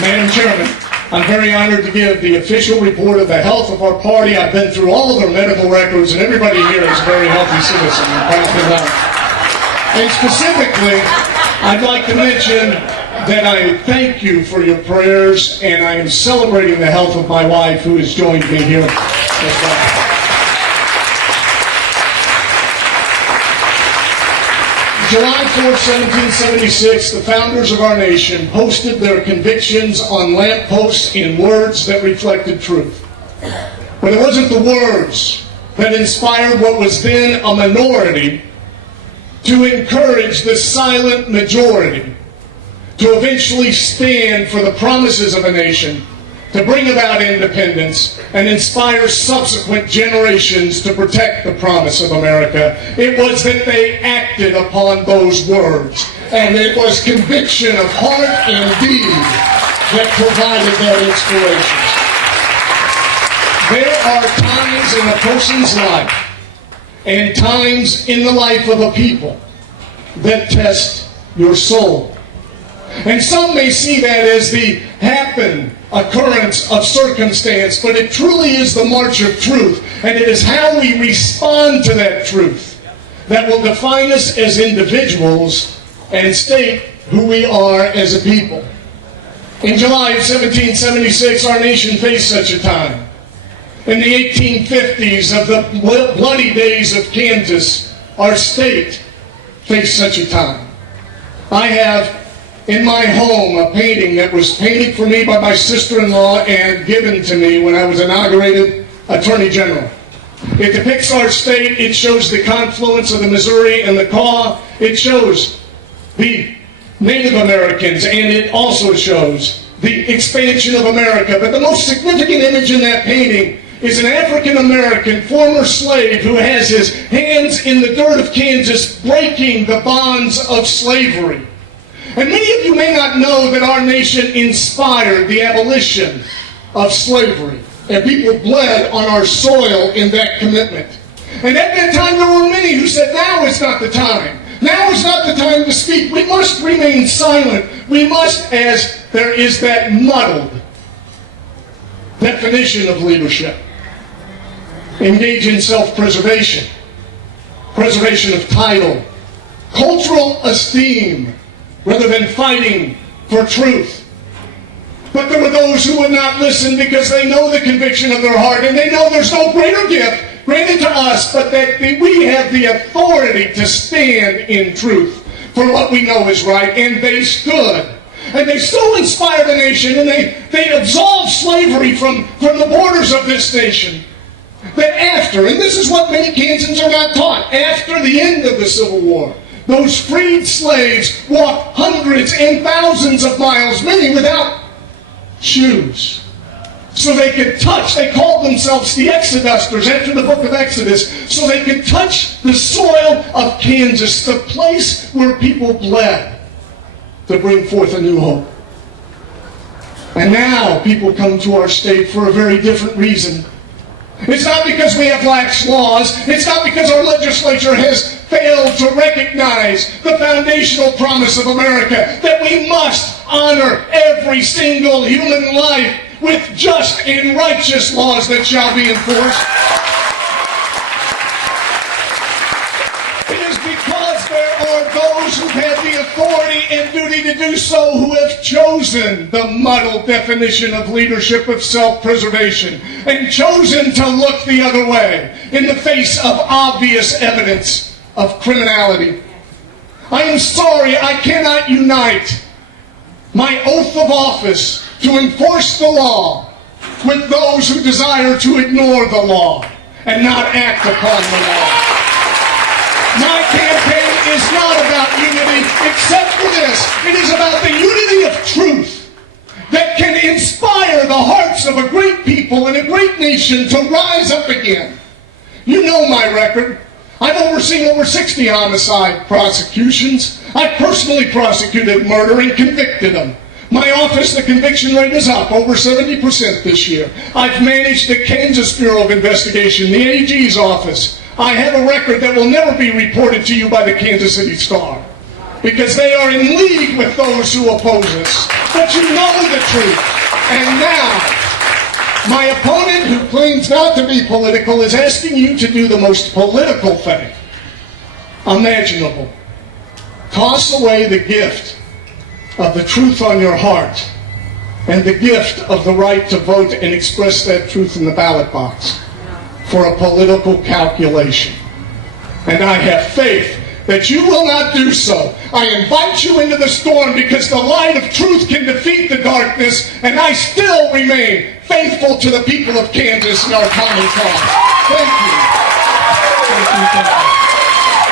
Madam Chairman, I'm very honored to give the official report of the health of our party. I've been through all of their medical records, and everybody here is a very healthy citizen. I'm proud of that. And specifically, I'd like to mention that I thank you for your prayers, and I am celebrating the health of my wife, who has joined me here as well. July 4th, 1776, the founders of our nation posted their convictions on lampposts in words that reflected truth. But it wasn't the words that inspired what was then a minority to encourage the silent majority to eventually stand for the promises of a nation, to bring about independence, and inspire subsequent generations to protect the promise of America. It was that they acted upon those words, and it was conviction of heart and deed that provided that inspiration. There are times in a person's life and times in the life of a people that test your soul. And some may see that as the occurrence of circumstance, but it truly is the march of truth, and it is how we respond to that truth that will define us as individuals and state who we are as a people. In July of 1776, our nation faced such a time. In the 1850s, of the bloody days of Kansas, our state faced such a time. I have in my home a painting that was painted for me by my sister-in-law and given to me when I was inaugurated Attorney General. It depicts our state. It shows the confluence of the Missouri and the Kaw. It shows the Native Americans, and it also shows the expansion of America. But the most significant image in that painting is an African-American former slave who has his hands in the dirt of Kansas breaking the bonds of slavery. And many of you may not know that our nation inspired the abolition of slavery, and people bled on our soil in that commitment. And at that time there were many who said, now is not the time. Now is not the time to speak. We must remain silent. We must, as there is that muddled definition of leadership, engage in self-preservation, preservation of title, cultural esteem, rather than fighting for truth. But there were those who would not listen because they know the conviction of their heart, and they know there's no greater gift granted to us but that we have the authority to stand in truth for what we know is right. And they stood. And they still inspire the nation, and they absolved slavery from the borders of this nation. That after, and this is what many Kansans are not taught, after the end of the Civil War, those freed slaves walked hundreds and thousands of miles, many without shoes, so they could touch. They called themselves the Exodusters after the book of Exodus, so they could touch the soil of Kansas, the place where people bled to bring forth a new hope. And now people come to our state for a very different reason. It's not because we have lax laws. It's not because our legislature has failed to recognize the foundational promise of America, that we must honor every single human life with just and righteous laws that shall be enforced. It is because there are those who have the authority and duty to do so who have chosen the muddled definition of leadership of self-preservation and chosen to look the other way in the face of obvious evidence of criminality. I am sorry I cannot unite my oath of office to enforce the law with those who desire to ignore the law and not act upon the law. My campaign is not about unity, except for this. It is about the unity of truth that can inspire the hearts of a great people and a great nation to rise up again. You know my record. I've overseen over 60 homicide prosecutions. I've personally prosecuted murder and convicted them. My office, the conviction rate is up over 70% this year. I've managed the Kansas Bureau of Investigation, the AG's office. I have a record that will never be reported to you by the Kansas City Star. because they are in league with those who oppose us. But you know the truth. And now, my opponent, who claims not to be political, is asking you to do the most political thing imaginable. Toss away the gift of the truth on your heart and the gift of the right to vote and express that truth in the ballot box for a political calculation. And I have faith that you will not do so. I invite you into the storm because the light of truth can defeat the darkness, and I still remain faithful to the people of Kansas and our common cause. Thank you.